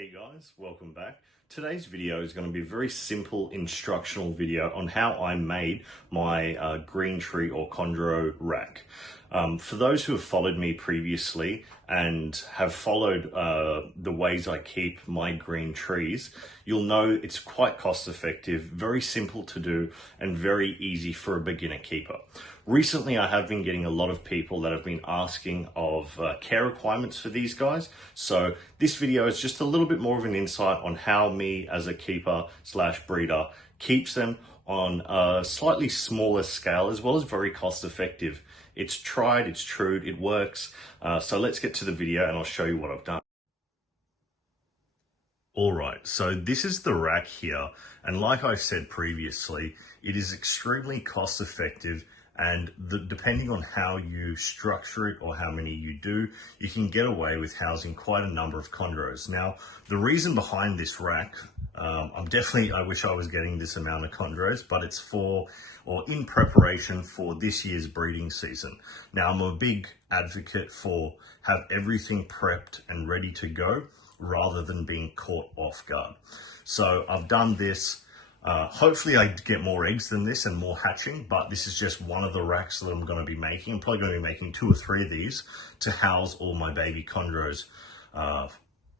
Hey guys, welcome back. Today's video is going to be a very simple instructional video on how I made my green tree or chondro rack. For those who have followed me previously and have followed the ways I keep my green trees, you'll know it's quite cost effective, very simple to do, and very easy for a beginner keeper. Recently, I have been getting a lot of people that have been asking of care requirements for these guys. So this video is just a little bit more of an insight on how me as a keeper slash breeder keeps them on a slightly smaller scale, as well as very cost effective. It's tried, it's true, it works. So let's get to the video and I'll show you what I've done. All right, so this is the rack here. And like I said previously, it is extremely cost effective. And depending on how you structure it or how many you do, you can get away with housing quite a number of chondros. Now, the reason behind this rack, I wish I was getting this amount of chondros, but it's in preparation for this year's breeding season. Now, I'm a big advocate for have everything prepped and ready to go rather than being caught off guard. So I've done this. Hopefully I get more eggs than this and more hatching, but this is just one of the racks that I'm going to be making. I'm probably going to be making 2 or 3 of these to house all my baby chondros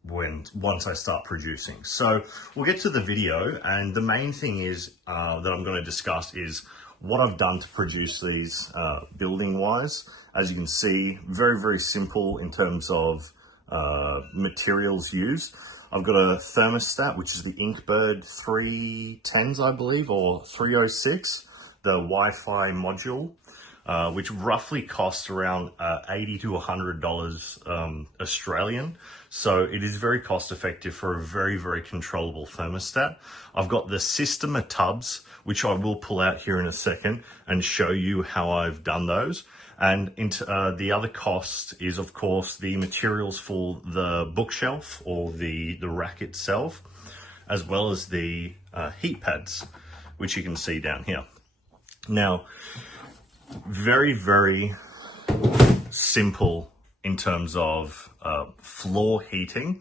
once I start producing. So we'll get to the video, and the main thing is that I'm going to discuss is what I've done to produce these building wise. As you can see, very, very simple in terms of materials used. I've got a thermostat, which is the Inkbird 310s, I believe, or 306, the Wi-Fi module, which roughly costs around $80 to $100 Australian. So it is very cost effective for a very, very controllable thermostat. I've got the Systema tubs, which I will pull out here in a second and show you how I've done those. And the other cost is, of course, the materials for the bookshelf or the rack itself, as well as the heat pads, which you can see down here. Now, very, very simple in terms of floor heating.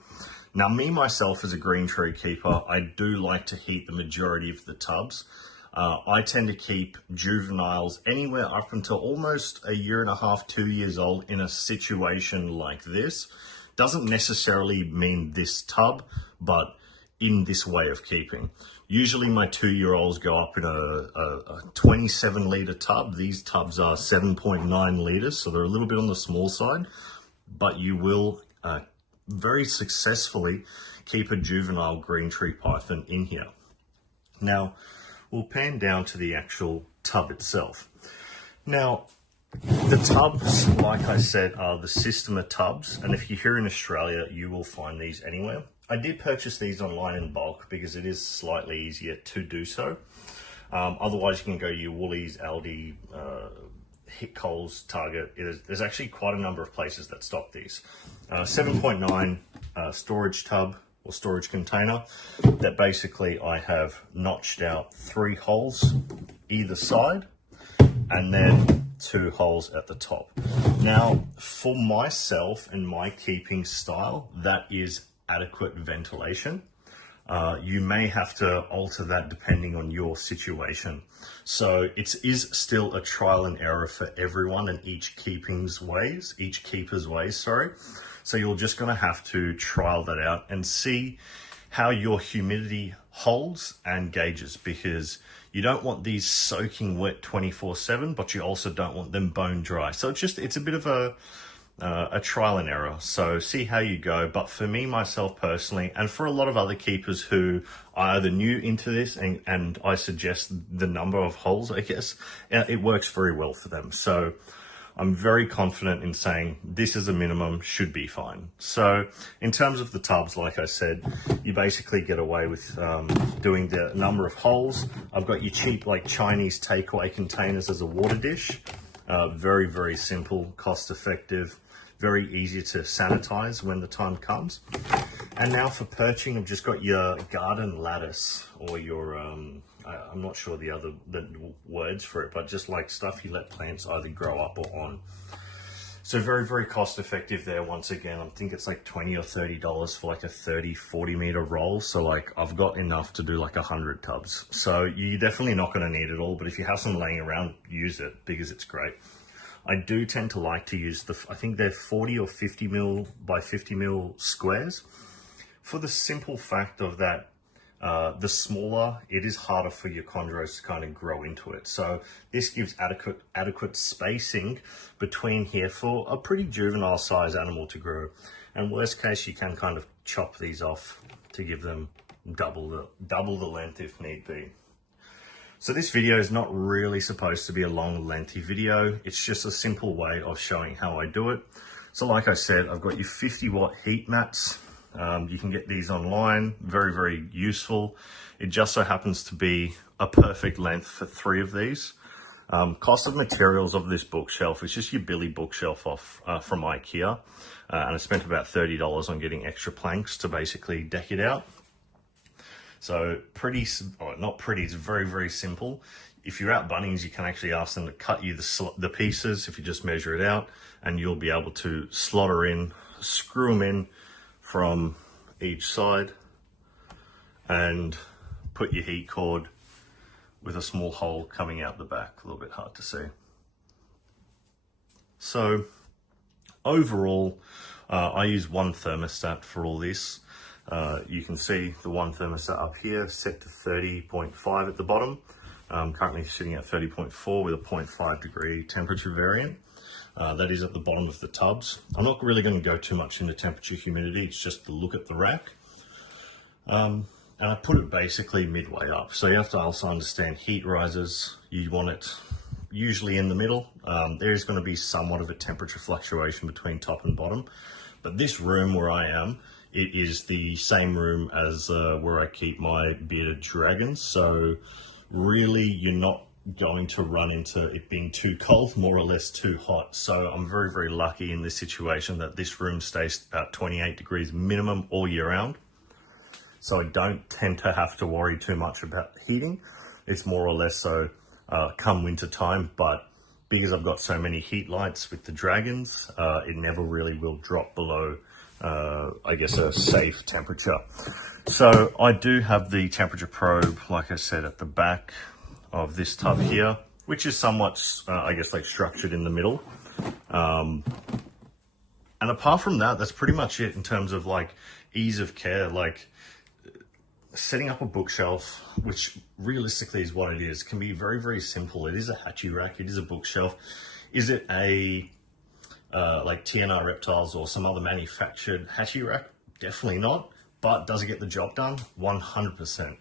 Now, myself, as a green tree keeper, I do like to heat the majority of the tubs. I tend to keep juveniles anywhere up until almost 1.5 years, 2 years old in a situation like this. Doesn't necessarily mean this tub, but in this way of keeping. Usually my 2-year-olds go up in a 27 litre tub. These tubs are 7.9 litres, so they're a little bit on the small side, but you will very successfully keep a juvenile green tree python in here. Now, we'll pan down to the actual tub itself. Now, the tubs, like I said, are the Systema tubs, and if you're here in Australia, you will find these anywhere. I did purchase these online in bulk because it is slightly easier to do so. Otherwise, you can go to your Woolies, Aldi, Coles, Target. There's actually quite a number of places that stock these. 7.9 storage tub or storage container that basically I have notched out 3 holes either side and then 2 holes at the top. Now, for myself and my keeping style, that is adequate ventilation. You may have to alter that depending on your situation. So it is still a trial and error for everyone and each keeper's ways, sorry. So you're just going to have to trial that out and see how your humidity holds and gauges, because you don't want these soaking wet 24/7, but you also don't want them bone dry. So it's a bit of a trial and error. So see how you go. But for me, myself personally, and for a lot of other keepers who are either new into this and I suggest the number of holes, I guess, it works very well for them. So I'm very confident in saying this is a minimum, should be fine. So in terms of the tubs, like I said, you basically get away with doing the number of holes. I've got your cheap like Chinese takeaway containers as a water dish. Very, very simple, cost effective, very easy to sanitize when the time comes. And now for perching, I've just got your garden lattice or your, I'm not sure the words for it, but just like stuff you let plants either grow up or on. So very, very cost effective there. Once again, I think it's like $20 or $30 for like a 30-40 meter roll. So like I've got enough to do like 100 tubs. So you're definitely not going to need it all, but if you have some laying around, use it because it's great. I do tend to like to use I think they're 40 or 50 mil by 50 mil squares, for the simple fact of that the smaller it is, harder for your chondros to kind of grow into it. So this gives adequate spacing between here for a pretty juvenile size animal to grow. And worst case, you can kind of chop these off to give them double the length if need be. So this video is not really supposed to be a long, lengthy video. It's just a simple way of showing how I do it. So like I said, I've got your 50-watt heat mats. You can get these online, very, very useful. It just so happens to be a perfect length for 3 of these. Cost of materials of this bookshelf is just your Billy bookshelf off from IKEA. And I spent about $30 on getting extra planks to basically deck it out. So not pretty, it's very, very simple. If you're at Bunnings, you can actually ask them to cut you the pieces if you just measure it out, and you'll be able to slot her in, screw them in from each side, and put your heat cord with a small hole coming out the back. A little bit hard to see. So overall, I use one thermostat for all this. You can see the one thermostat up here set to 30.5 at the bottom. Currently sitting at 30.4 with a 0.5 degree temperature variant. That is at the bottom of the tubs. I'm not really going to go too much into temperature humidity, it's just to look at the rack. And I put it basically midway up. So you have to also understand heat rises. You want it usually in the middle. There's going to be somewhat of a temperature fluctuation between top and bottom. But this room where I am, it is the same room as where I keep my bearded dragons. So really you're not going to run into it being too cold, more or less too hot. So I'm very, very lucky in this situation that this room stays about 28 degrees minimum all year round. So I don't tend to have to worry too much about heating. It's more or less so come winter time, but because I've got so many heat lights with the dragons, it never really will drop below I guess a safe temperature. So I do have the temperature probe, like I said, at the back of this tub here, which is somewhat, I guess, like structured in the middle. And apart from that, that's pretty much it in terms of like ease of care. Like setting up a bookshelf, which realistically is what it is, can be very, very simple. It is a hatchie rack, it is a bookshelf. Is it a like TNR Reptiles or some other manufactured hatchie rack? Definitely not. But does it get the job done? 100%.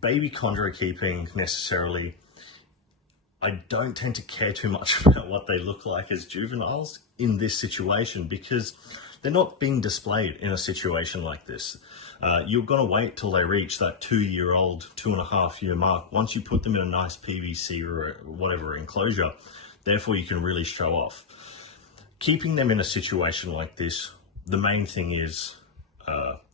Baby chondro keeping necessarily, I don't tend to care too much about what they look like as juveniles in this situation because they're not being displayed in a situation like this. You're going to wait till they reach that 2-year-old, 2.5-year mark. Once you put them in a nice PVC or whatever enclosure, therefore you can really show off. Keeping them in a situation like this, the main thing is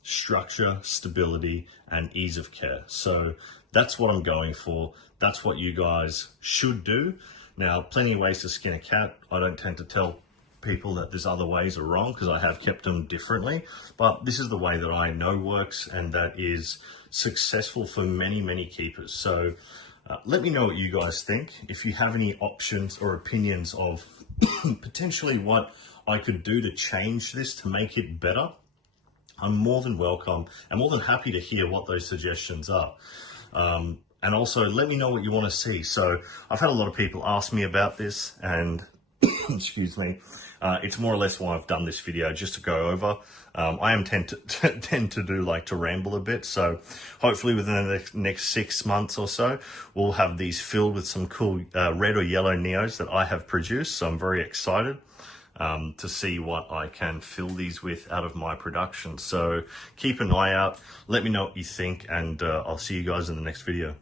structure, stability, and ease of care. So that's what I'm going for. That's what you guys should do. Now, plenty of ways to skin a cat. I don't tend to tell people that there's other ways are wrong because I have kept them differently, but this is the way that I know works and that is successful for many, many keepers. So let me know what you guys think. If you have any options or opinions of potentially what I could do to change this to make it better, I'm more than welcome. I'm more than happy to hear what those suggestions are. And also let me know what you want to see. So I've had a lot of people ask me about this and excuse me, it's more or less why I've done this video, just to go over. I am tend to do like to ramble a bit. So hopefully within the next 6 months or so, we'll have these filled with some cool red or yellow Neos that I have produced. So I'm very excited to see what I can fill these with out of my production. So keep an eye out. Let me know what you think, and I'll see you guys in the next video.